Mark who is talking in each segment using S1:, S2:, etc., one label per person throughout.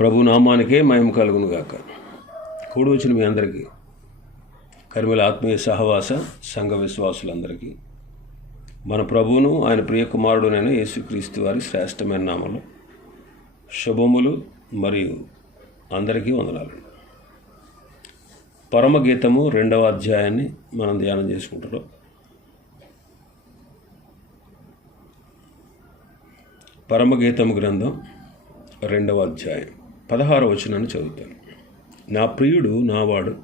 S1: ప్రభు నామానికే మహిమ కలుగును గాక. కూడి వచ్చిన మీ అందరికీ కరిమల ఆత్మీయ సహవాస సంఘ విశ్వాసులందరికీ మన ప్రభువును ఆయన ప్రియ కుమారుడునైన యేసుక్రీస్తు వారి శ్రేష్టమైన నామలు శుభములు మరియు అందరికీ వందనాలు. పరమగీతము రెండవ అధ్యాయాన్ని మనం ధ్యానం చేసుకుంటున్నాం. పరమగీతము గ్రంథం రెండవ అధ్యాయం. పదహారో వచనాన్ని చదువుతాను. నా ప్రియుడు నావాడు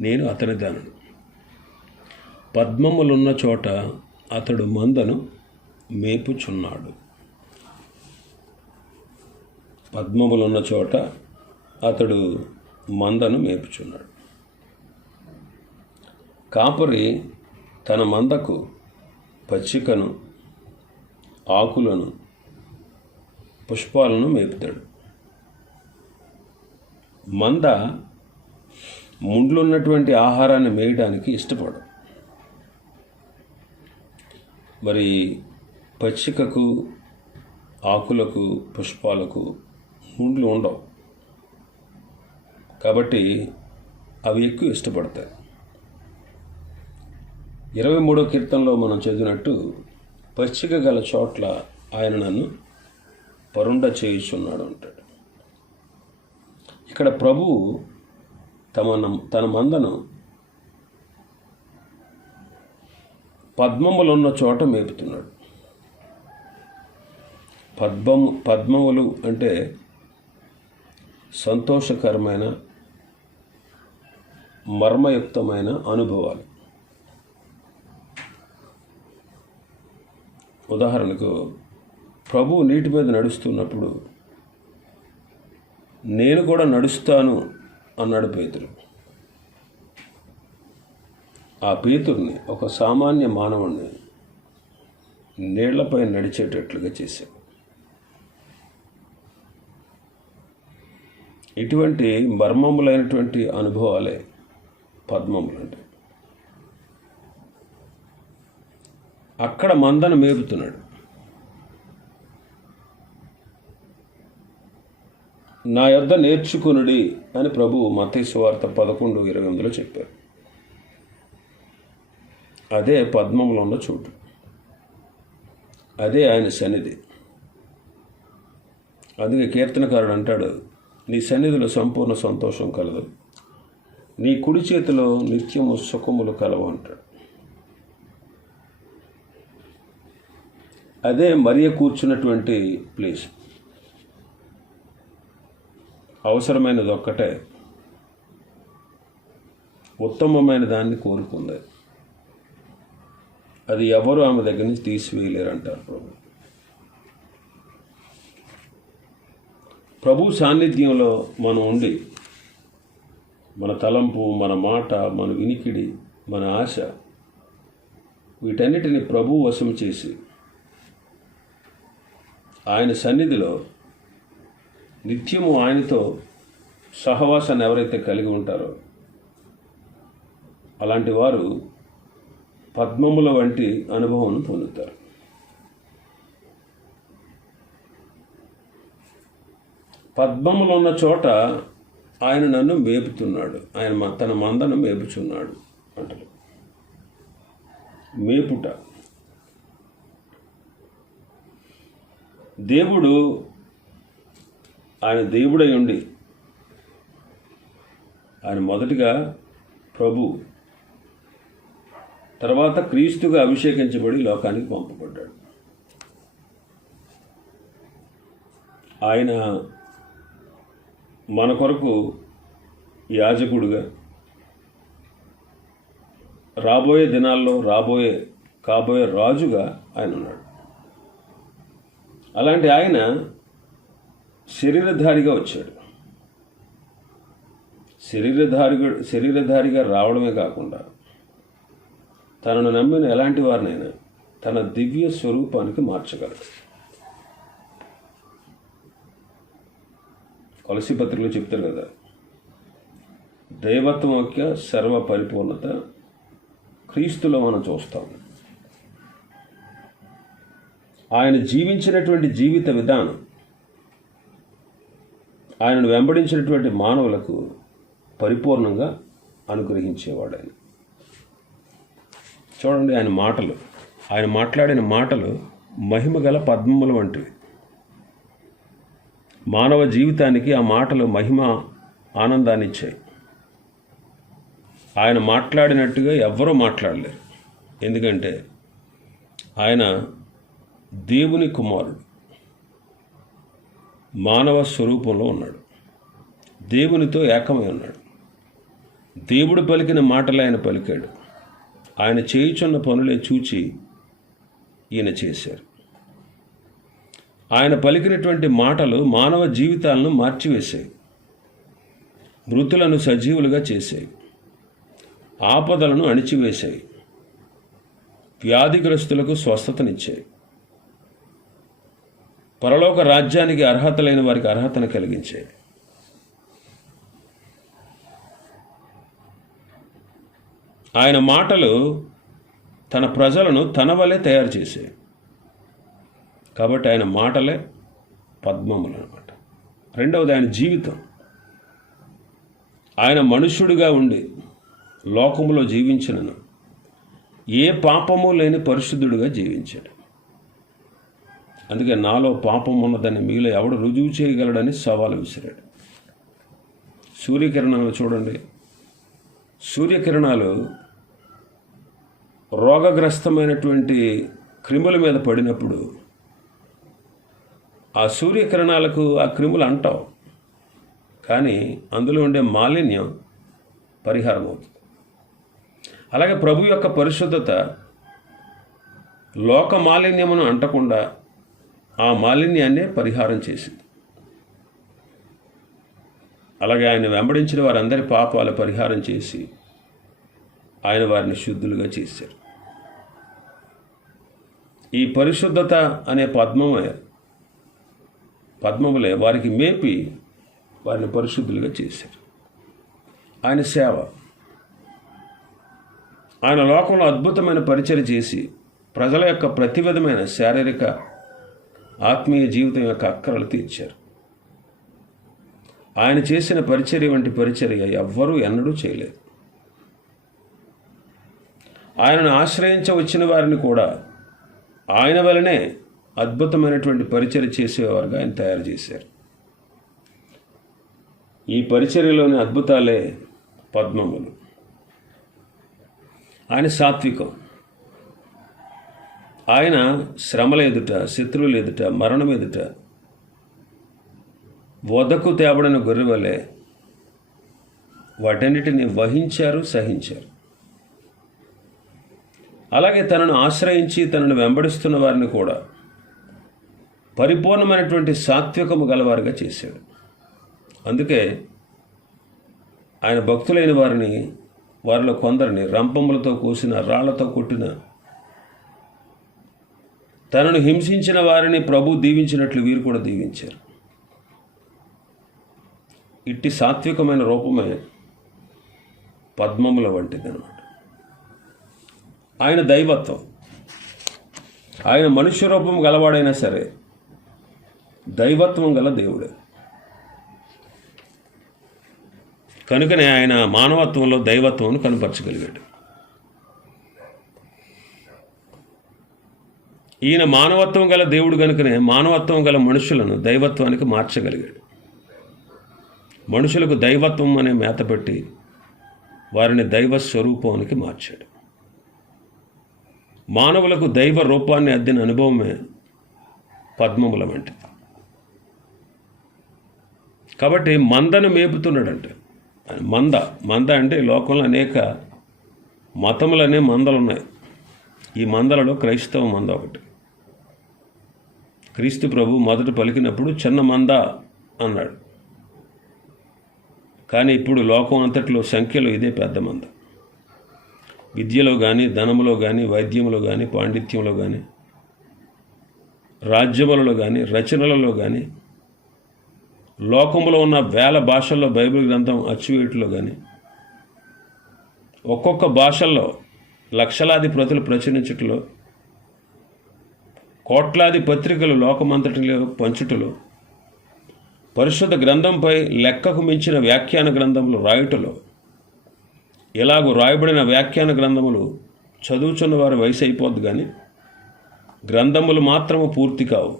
S1: నేను అతని దానుడు. పద్మములున్న చోట అతడు మందను మేపుచున్నాడు. పద్మములున్న చోట అతడు మందను మేపుచున్నాడు. కాపరి తన మందకు పచ్చికను ఆకులను పుష్పాలను మేపుతాడు. మంద ముండ్లు ఉన్నటువంటి ఆహారాన్ని మేయడానికి ఇష్టపడు. మరి పచ్చికకు ఆకులకు పుష్పాలకు ముండ్లు ఉండవు. కాబట్టి అవి ఎక్కువ ఇష్టపడతాయి. ఇరవై మూడో కీర్తనలో మనం చదివినట్టు పచ్చిక గల చోట్ల ఆయన నన్ను పరుండ చేయుచున్నాడు అంటాడు. ఇక్కడ ప్రభువు తమ తన మందను పద్మములున్న చోట మేపుతున్నాడు. పద్మము పద్మములు అంటే సంతోషకరమైన మర్మయుక్తమైన అనుభవాలు. ఉదాహరణకు ప్రభువు నీటి మీద నడుస్తున్నప్పుడు నేను కూడా నడుస్తాను అన్నాడు పేతురు. ఆ పేతుర్ని ఒక సామాన్య మానవుణ్ణి నీళ్ళపై నడిచేటట్లుగా చేశాడు. ఇటువంటి మర్మములైనటువంటి అనుభవాలే పద్మములు అంటే అక్కడ మందను మేపుతున్నాడు. నా యొద్ద నేర్చుకునుడి అని ప్రభు మతేసు వార్త పదకొండు ఇరవై ఎనిమిదిలో చెప్పారు. అదే పద్మంలో ఉన్న చోటు. అదే ఆయన సన్నిధి. అందుకే కీర్తనకారుడు అంటాడు నీ సన్నిధిలో సంపూర్ణ సంతోషం కలదు. నీ కుడి చేతిలో నిత్యము సుఖములు కలవు అంటాడు. అదే మరియ కూర్చున్నటువంటి ప్లేస్. అవసరమైనది ఒక్కటే ఉత్తమమైన దాన్ని కోరుకుంది. అది ఎవరు ఆమె దగ్గర నుంచి తీసివేయలేరు అంటారు ప్రభు. ప్రభు సాన్నిధ్యంలో మనం ఉండి మన తలంపు మన మాట మన వినికిడి మన ఆశ వీటన్నిటిని ప్రభు వశం చేసి ఆయన సన్నిధిలో నిత్యము ఆయనతో సహవాసాన్ని ఎవరైతే కలిగి ఉంటారో అలాంటి వారు పద్మముల వంటి అనుభవం పొందుతారు. పద్మములు ఉన్న చోట ఆయన నన్ను మేపుతున్నాడు. ఆయన తన మందను మేపుచున్నాడు అంటారు. మేపుట. దేవుడు ఆయన దేవుడై ఉండి ఆయన మొదటిగా ప్రభు తర్వాత క్రీస్తుగా అభిషేకించబడి లోకానికి పంపబడ్డాడు. ఆయన మన కొరకు యాజకుడుగా రాబోయే దినాల్లో రాబోయే కాబోయే రాజుగా ఆయన ఉన్నాడు. అలాంటి ఆయన శరీరధారిగా వచ్చాడు. శరీరధారిగా శరీరధారిగా రావడమే కాకుండా తనను నమ్మిన ఎలాంటి వారినైనా తన దివ్య స్వరూపానికి మార్చగలడు. కొలసి పత్రికలో చెప్తారు కదా దైవత్వం యొక్క సర్వ పరిపూర్ణత క్రీస్తులో మనం చూస్తాం. ఆయన జీవించినటువంటి జీవిత విధానం ఆయనను వెంబడించినటువంటి మానవులకు పరిపూర్ణంగా అనుగ్రహించేవాడు ఆయన చూడండి ఆయన మాటలు. ఆయన మాట్లాడిన మాటలు మహిమ గల పద్మములు వంటివి. మానవ జీవితానికి ఆ మాటలు మహిమ ఆనందాన్ని ఇచ్చాయి. ఆయన మాట్లాడినట్టుగా ఎవ్వరూ మాట్లాడలేరు. ఎందుకంటే ఆయన దేవుని కుమారుడు. మానవ స్వరూపంలో ఉన్నాడు. దేవునితో ఏకమై ఉన్నాడు. దేవుడు పలికిన మాటలు ఆయన పలికాడు. ఆయన చేయుచున్న పనులే చూచి ఈయన చేశారు. ఆయన పలికినటువంటి మాటలు మానవ జీవితాలను మార్చివేశాయి. మృతులను సజీవులుగా చేశాయి. ఆపదలను అణిచివేశాయి. వ్యాధిగ్రస్తులకు స్వస్థతనిచ్చాయి. పరలోక రాజ్యానికి అర్హత లేని వారికి అర్హతను కలిగించాయి ఆయన మాటలు తన ప్రజలను తన వలె తయారు చేశాయి కాబట్టి ఆయన మాటలే పద్మములు అనమాట రెండవది ఆయన జీవితం. ఆయన మనుష్యుడిగా ఉండి లోకములో జీవించినను. ఏ పాపము లేని పరిశుద్ధుడిగా జీవించాడు. అందుకే నాలో పాపం ఉన్నదని మిగిలిన ఎవడు రుజువు చేయగలడని సవాలు విసిరాడు. సూర్యకిరణాలు చూడండి. సూర్యకిరణాలు రోగగ్రస్తమైనటువంటి క్రిముల మీద పడినప్పుడు ఆ సూర్యకిరణాలకు ఆ క్రిములు అంటావు. కానీ అందులో ఉండే మాలిన్యం పరిహారం అవుతుంది. అలాగే ప్రభు యొక్క పరిశుద్ధత లోక మాలిన్యమును అంటకుండా ఆ మాలిన్యాన్నే పరిహారం చేసింది. అలాగే ఆయన వెంబడించిన వారందరి పాపాల పరిహారం చేసి ఆయన వారిని శుద్ధులుగా చేశారు. ఈ పరిశుద్ధత అనే పద్మమే పద్మములే వారికి మేపి వారిని పరిశుద్ధులుగా చేశారు. ఆయన సేవ. ఆయన లోకంలో అద్భుతమైన పరిచయం చేసి ప్రజల యొక్క ప్రతి విధమైన శారీరక ఆత్మీయ జీవితం యొక్క అక్కరలు తీర్చారు. ఆయన చేసిన పరిచర్య వంటి పరిచర్య ఎవ్వరూ ఎన్నడూ చేయలేదు. ఆయనను ఆశ్రయించవచ్చిన వారిని కూడా ఆయన వలనే అద్భుతమైనటువంటి పరిచర్య చేసేవారుగా ఆయన తయారు చేశారు. ఈ పరిచర్యలోని అద్భుతాలే పద్మములు. ఆయన సాత్వికం. ఆయన శ్రమల ఎదుట శత్రువుల ఎదుట మరణం ఎదుట వదకు తేబడిన గొర్రెవలే వాటన్నిటిని వహించారు సహించారు. అలాగే తనను ఆశ్రయించి తనను వెంబడిస్తున్న వారిని కూడా పరిపూర్ణమైనటువంటి సాత్వికము గలవారుగా చేశాడు. అందుకే ఆయన భక్తులైన వారిని వారిలో కొందరిని రంపములతో కోసిన రాళ్ళతో కొట్టిన తనను హింసించిన వారిని ప్రభు దీవించినట్లు వీరు కూడా దీవించారు. ఇట్టి సాత్వికమైన రూపమే పద్మముల వంటిది అనమాట ఆయన దైవత్వం. ఆయన మనుష్య రూపం గలవాడైనా సరే దైవత్వం గల దేవుడే. కనుకనే ఆయన మానవత్వంలో దైవత్వం కనపరచగలిగాడు. ఈయన మానవత్వం గల దేవుడు కనుకనే మానవత్వం గల మనుషులను దైవత్వానికి మార్చగలిగాడు. మనుషులకు దైవత్వం అనే మేత పెట్టి వారిని దైవ స్వరూపానికి మార్చాడు. మానవులకు దైవ రూపాన్ని అద్దిన అనుభవమే పద్మముల వంటిది కాబట్టి మందను మేపుతున్నాడంటే. మంద. మంద అంటే లోకంలో అనేక మతములనే మందలు ఉన్నాయి ఈ మందలలో క్రైస్తవ మంద ఒకటి. క్రీస్తు ప్రభు మొదట పలికినప్పుడు చిన్న మంద అన్నాడు. కానీ ఇప్పుడు లోకం అంతట్లో సంఖ్యలో ఇదే పెద్ద మంద. విద్యలో కానీ ధనములో కానీ వైద్యములో కానీ పాండిత్యంలో కానీ రాజ్యములలో కానీ రచనలలో కానీ లోకంలో ఉన్న వేల భాషల్లో బైబిల్ గ్రంథం అచ్చువేటిలో కానీ ఒక్కొక్క భాషల్లో లక్షలాది ప్రతులు ప్రచురించట్లో కోట్లాది పత్రికలు లోకమంతటిలో పంచుటలో పరిశుద్ధ గ్రంథంపై లెక్కకు మించిన వ్యాఖ్యాన గ్రంథములు రాయుటలో ఇలాగూ రాయబడిన వ్యాఖ్యాన గ్రంథములు చదువుచున్న వారి వయసు అయిపోద్ది కానీ గ్రంథములు మాత్రము పూర్తి కావు.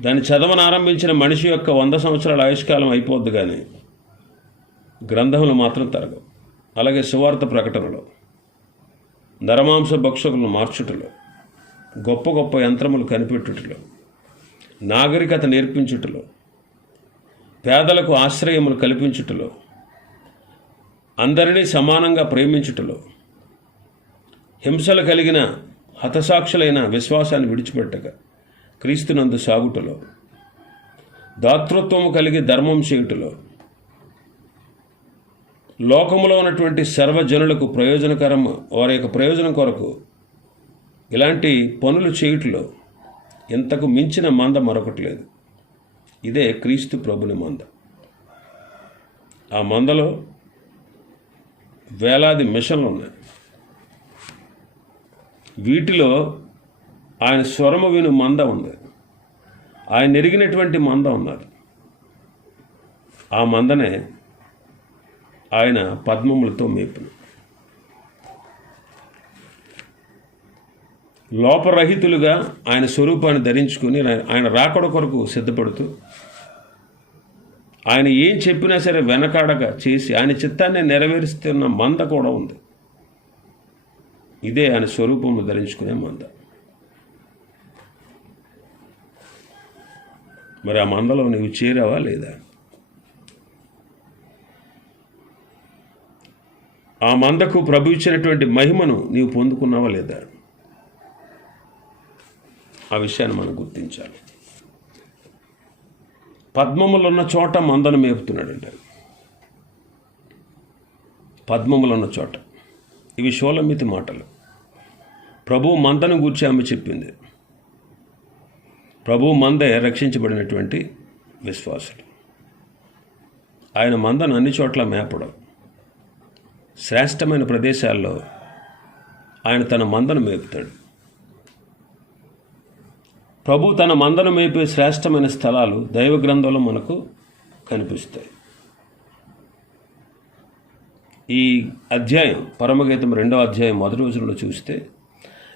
S1: దాన్ని చదవను ఆరంభించిన మనిషి యొక్క వంద సంవత్సరాల ఆయుష్కాలం అయిపోద్ది కానీ గ్రంథములు మాత్రం తరగవు. అలాగే సువార్త ప్రకటనలో. నరమాంస భక్షకులను మార్చుటలో గొప్ప గొప్ప యంత్రములు కనిపెట్టుటలో నాగరికత నేర్పించుటలో పేదలకు ఆశ్రయములు కల్పించుటలో అందరినీ సమానంగా ప్రేమించుటలో హింసలు కలిగిన హతసాక్షులైన విశ్వాసాన్ని విడిచిపెట్టక క్రీస్తునందు సాగుటలో దాతృత్వము కలిగి ధర్మం చేయుటలో లోకములో ఉన్నటువంటి సర్వజనులకు ప్రయోజనకరం వారి యొక్క ప్రయోజనం కొరకు ఇలాంటి పనులు చేయుటలో ఇంతకు మించిన మంద మరొకటి లేదు. ఇదే క్రీస్తు ప్రభుని మంద. ఆ మందలో వేలాది మిషన్లు ఉన్నాయి. వీటిలో ఆయన స్వరము విను మంద ఉంది. ఆయన ఎరిగినటువంటి మంద ఉన్నారు ఆ మందనే ఆయన పద్మములతో మేపును. లోపరహితులుగా ఆయన స్వరూపాన్ని ధరించుకుని ఆయన రాకడ కొరకు సిద్ధపడుతూ ఆయన ఏం చెప్పినా సరే వెనకాడగా చేసి ఆయన చిత్తాన్ని నెరవేరుస్తున్న మంద కూడా ఉంది. ఇదే ఆయన స్వరూపము ధరించుకునే మంద. మరి ఆ మందలో నువ్వు చేరావా లేదా? ఆ మందకు ప్రభు ఇచ్చినటువంటి మహిమను నీవు పొందుకున్నావా లేదా? ఆ విషయాన్ని మనం గుర్తించాలి. పద్మములు ఉన్న చోట మందను మేపుతున్నాడంట. పద్మములు ఉన్న చోట. ఇవి షోలమితి మాటలు. ప్రభు మందను గూర్చి ఆమె చెప్పింది. ప్రభు మందే రక్షించబడినటువంటి విశ్వాసులు ఆయన మందను అన్ని చోట్ల మేపడం. శ్రేష్టమైన ప్రదేశాల్లో ఆయన తన మందను మేపుతాడు. ప్రభు తన మందను మేపే శ్రేష్టమైన స్థలాలు దైవ గ్రంథంలో మనకు కనిపిస్తాయి. ఈ అధ్యాయం పరమగీతం రెండవ అధ్యాయం మొదటి రోజుల్లో చూస్తే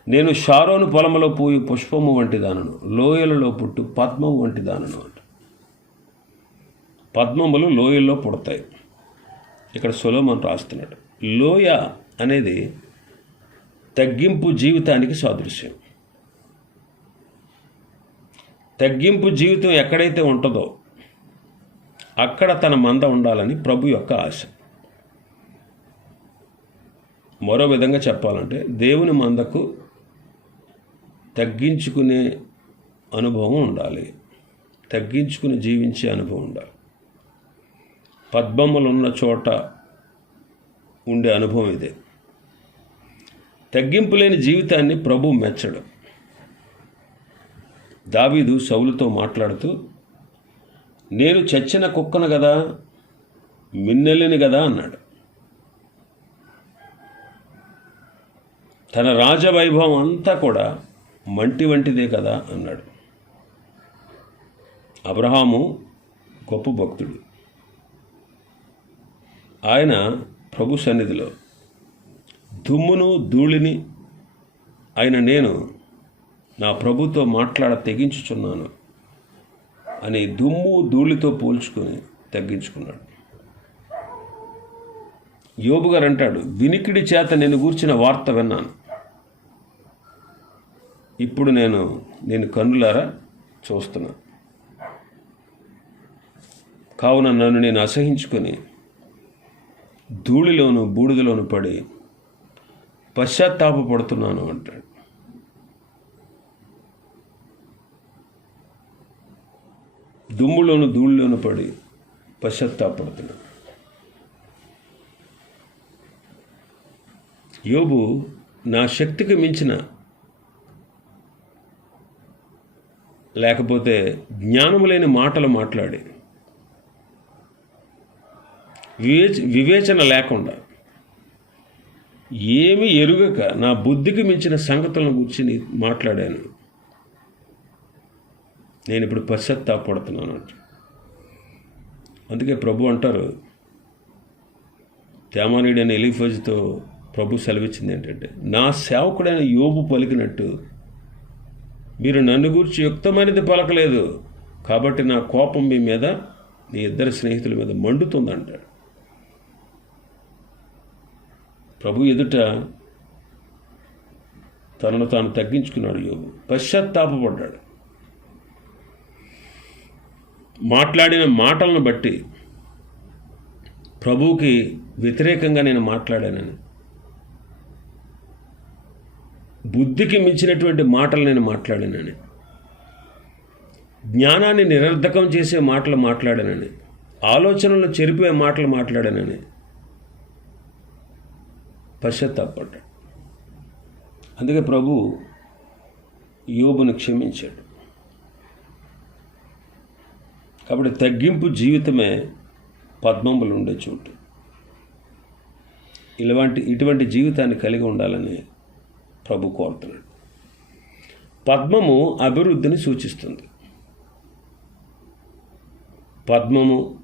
S1: నేను షారోను పొలంలో పోయి పుష్పము వంటి దానను లోయలలో పుట్టు పద్మము వంటి దానను అంట. పద్మములు లోయల్లో పుడతాయి. ఇక్కడ సులోమన్ రాస్తున్నాడు. లోయ అనేది తగ్గింపు జీవితానికి సాదృశ్యం. తగ్గింపు జీవితం ఎక్కడైతే ఉంటుందో అక్కడ తన మంద ఉండాలని ప్రభు యొక్క ఆశ. మరో విధంగా చెప్పాలంటే దేవుని మందకు తగ్గించుకునే అనుభవం ఉండాలి. తగ్గించుకుని జీవించే అనుభవం ఉండాలి. పద్మములున్న చోట ఉండే అనుభవం ఇదే. తగ్గింపు లేని జీవితాన్ని ప్రభు మెచ్చడం. దావీదు సౌలుతో మాట్లాడుతూ నేను చచ్చిన కుక్కను కదా మిన్నెలిని కదా అన్నాడు. తన రాజవైభవం అంతా కూడా మంటి వంటిదే కదా అన్నాడు. అబ్రహాము గొప్ప భక్తుడు. ఆయన ప్రభు సన్నిధిలో దుమ్మును ధూళిని అయిన నేను నా ప్రభుతో మాట్లాడ తెగించుచున్నాను అని దుమ్ము ధూళితో పోల్చుకొని తగ్గించుకున్నాడు. యోబు గారు అంటాడు వినికిడి చేత నేను గూర్చిన వార్త విన్నాను. ఇప్పుడు నేను నేను కన్నులారా చూస్తున్నా. కావున నన్ను నేను అసహించుకొని ధూళిలోను బూడిదలోను పడి పశ్చాత్తాపడుతున్నాను అంటాడు. దుమ్ములోను ధూళిలోను పడి పశ్చాత్తాపడుతున్నాడు యోబు నా శక్తికి మించిన లేకపోతే జ్ఞానము లేని మాటలు మాట్లాడి వివేచన లేకుండా ఏమి ఎరుగక నా బుద్ధికి మించిన సంగతులను గురించి మాట్లాడాను. నేను ఇప్పుడు పశ్చత్తాపడుతున్నాను అంట. అందుకే ప్రభు అంటారు తేమానీడైన ఎలిఫజ్తో ప్రభు సెలవిచ్చింది ఏంటంటే నా సేవకుడైన యోబు పలికినట్టు మీరు నన్ను గురించి యుక్తమైనది పలకలేదు కాబట్టి నా కోపం మీ మీద నీ ఇద్దరు స్నేహితుల మీద మండుతుందంటాడు. ప్రభు ఎదుట తనను తాను తగ్గించుకున్నాడు యోగు పశ్చాత్తాపడ్డాడు మాట్లాడిన మాటలను బట్టి ప్రభువుకి వ్యతిరేకంగా నేను మాట్లాడానని బుద్ధికి మించినటువంటి మాటలు నేను మాట్లాడానని జ్ఞానాన్ని నిరర్ధకం చేసే మాటలు మాట్లాడానని ఆలోచనలను చెరిపే మాటలు మాట్లాడానని పశ్చాత్తాపడ్డాడు అందుకే ప్రభు యోబును క్షమించాడు. కాబట్టి తగ్గింపు జీవితమే పద్మములు ఉండే చోటు. ఇలాంటి ఇటువంటి జీవితాన్ని కలిగి ఉండాలని ప్రభు కోరుతున్నాడు. పద్మము అభివృద్ధిని సూచిస్తుంది. పద్మము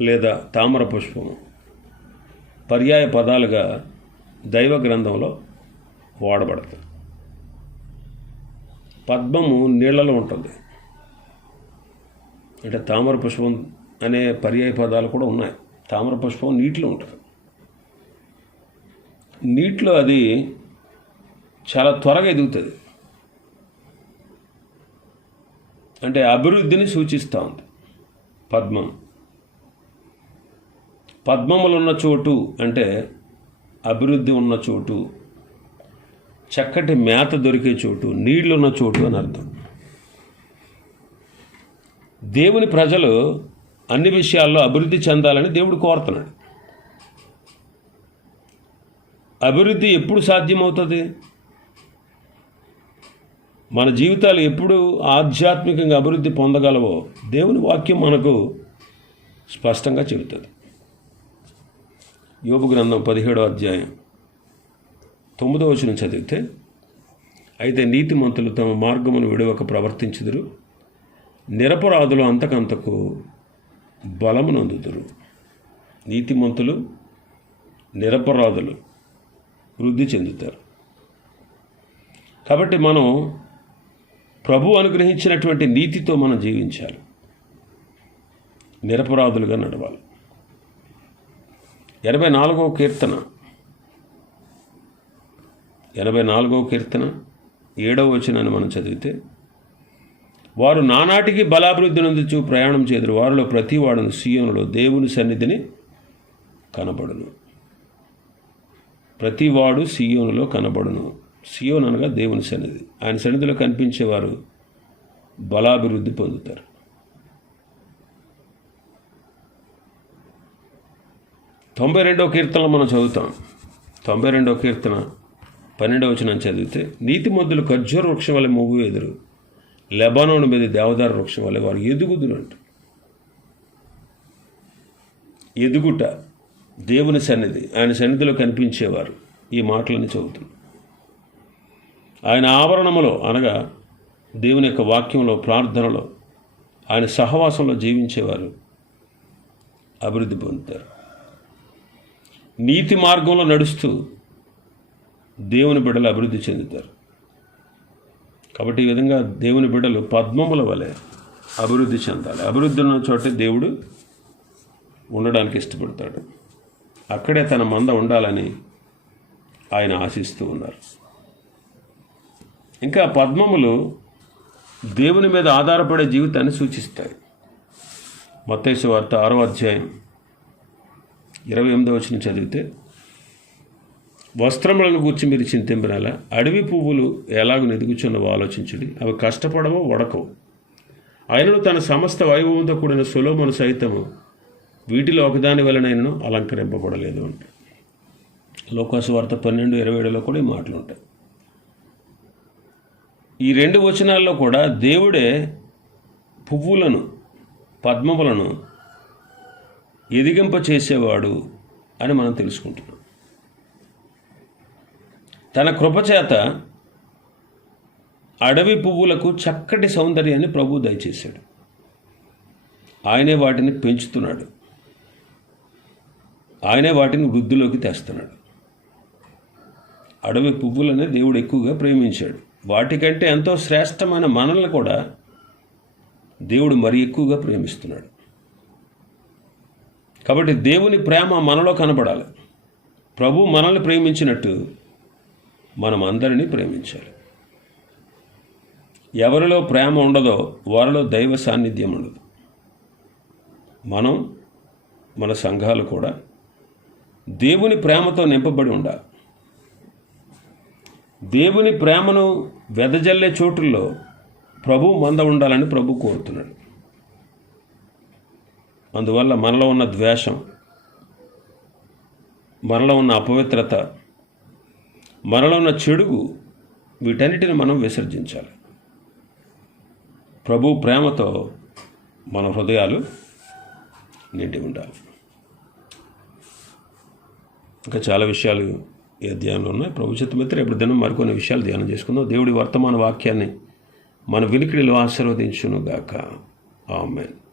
S1: లేదా తామర పుష్పము పర్యాయ పదాలుగా దైవ గ్రంథంలో వాడబడతాయి పద్మము నీళ్ళలో ఉంటుంది. అంటే తామర పుష్పం అనే పర్యాయ పదాలు కూడా ఉన్నాయి. తామర పుష్పం నీటిలో ఉంటుంది. నీటిలో అది చాలా త్వరగా ఎదుగుతుంది. అంటే అభివృద్ధిని సూచిస్తూ ఉంది. పద్మం పద్మములున్న చోటు అంటే అభివృద్ధి ఉన్న చోటు చక్కటి మేత దొరికే చోటు నీళ్ళున్న చోటు అని అర్థం. దేవుని ప్రజలు అన్ని విషయాల్లో అభివృద్ధి చెందాలని దేవుడు కోరుతున్నాడు. అభివృద్ధి ఎప్పుడు సాధ్యమవుతుంది? మన జీవితాలు ఎప్పుడు ఆధ్యాత్మికంగా అభివృద్ధి పొందగలవో దేవుని వాక్యం మనకు స్పష్టంగా చెబుతుంది. యోగు గ్రంథం పదిహేడో అధ్యాయం. తొమ్మిదో వచనం చదివితే అయితే నీతిమంతులు తమ మార్గమును విడవక ప్రవర్తించుదురు నిరపరాధులు అంతకంతకు బలమునందుదురు. నీతిమంతులు నిరపరాధులు వృద్ధి చెందుతారు. కాబట్టి మనం ప్రభు అనుగ్రహించినటువంటి నీతితో మనం జీవించాలి. నిరపరాధులుగా నడవాలి. ఎనభై నాలుగో కీర్తన. ఎనభై నాలుగో కీర్తన ఏడవ వచనాన్ని మనం చదివితే వారు నానాటికి బలాభివృద్ధి నందుచు ప్రయాణం చేదురు. వారిలో ప్రతి వాడును సీయోనులో దేవుని సన్నిధిని కనబడును. ప్రతివాడు సీయోనులో కనబడును. సియోన్ అనగా దేవుని సన్నిధి. ఆయన సన్నిధిలో కనిపించేవారు బలాభివృద్ధి పొందుతారు. తొంభై రెండవ కీర్తనలో మనం చదువుతాం. తొంభై రెండవ కీర్తన పన్నెండవ వచనం చదివితే నీతిమంతులు ఖర్జూర వృక్షం వల్ల మూగు ఎదురు. లెబానోను మీద దేవదార వృక్షం వల్ల వారు ఎదుగుదురు అంట ఎదుగుట దేవుని సన్నిధి ఆయన సన్నిధిలో కనిపించేవారు. ఈ మాటలని చదువుతున్నారు ఆయన ఆవరణములో అనగా దేవుని యొక్క వాక్యంలో ప్రార్థనలో ఆయన సహవాసంలో జీవించేవారు అభివృద్ధి పొందుతారు. నీతి మార్గంలో నడుస్తూ దేవుని బిడ్డలు అభివృద్ధి చెందుతారు. కాబట్టి ఈ విధంగా దేవుని బిడ్డలు పద్మముల వలె అభివృద్ధి చెందాలి. అభివృద్ధి ఉన్న చోటే దేవుడు ఉండడానికి ఇష్టపడతాడు. అక్కడే తన మంద ఉండాలని ఆయన ఆశిస్తూ ఉన్నారు. ఇంకా పద్మములు దేవుని మీద ఆధారపడే జీవితాన్ని సూచిస్తాయి. మత్తైసు వార్త ఆరో అధ్యాయం ఇరవై ఎనిమిదో వచ్చిన చదివితే వస్త్రములను గూర్చి మీరు చింతింపినాల అడవి పువ్వులు ఎలాగో ఎదుగుచున్నవో ఆలోచించుడి. అవి కష్టపడవో వడకవు. ఆయనను తన సమస్త వైభవంతో కూడిన సులోమును సైతము వీటిలో ఒకదాని వలనైనను అలంకరింపబడలేదు అంటే. లోకాసు వార్త పన్నెండు ఇరవై ఏడులో కూడా ఈ మాటలు ఉంటాయి. ఈ రెండు వచనాల్లో కూడా దేవుడే పువ్వులను పద్మములను ఎదిగింప చేసేవాడు అని మనం తెలుసుకుంటున్నాం. తన కృపచేత అడవి పువ్వులకు చక్కటి సౌందర్యాన్ని ప్రభు దయచేశాడు. ఆయనే వాటిని పెంచుతున్నాడు. ఆయనే వాటిని వృద్ధిలోకి తెస్తున్నాడు. అడవి పువ్వులనే దేవుడు ఎక్కువగా ప్రేమించాడు. వాటికంటే ఎంతో శ్రేష్టమైన మనల్ని కూడా దేవుడు మరి ఎక్కువగా ప్రేమిస్తున్నాడు. కాబట్టి దేవుని ప్రేమ మనలో కనబడాలి. ప్రభు మనల్ని ప్రేమించినట్టు మనం అందరినీ ప్రేమించాలి. ఎవరిలో ప్రేమ ఉండదో వారిలో దైవ సాన్నిధ్యం ఉండదు. మనం మన సంఘాలు కూడా దేవుని ప్రేమతో నింపబడి ఉండాలి. దేవుని ప్రేమను వెదజల్లే చోటుల్లో ప్రభు మంద ఉండాలని ప్రభు కోరుతున్నాడు. అందువల్ల మనలో ఉన్న ద్వేషం మనలో ఉన్న అపవిత్రత మనలో ఉన్న చెడుగు వీటన్నిటిని మనం విసర్జించాలి. ప్రభు ప్రేమతో మన హృదయాలు నిండి ఉండాలి. ఇంకా చాలా విషయాలు ఈ అధ్యాయంలో ఉన్నాయి. ప్రభు చిత్తమిత్ర రేపు దినం మరికొన్ని విషయాలు ధ్యానం చేసుకుందాం. దేవుడి వర్తమాన వాక్యాన్ని మన వినికిడిలో ఆశీర్వదించును ఆమెన్.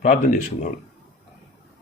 S1: ఆమె ప్రార్థన చేసుకుందాం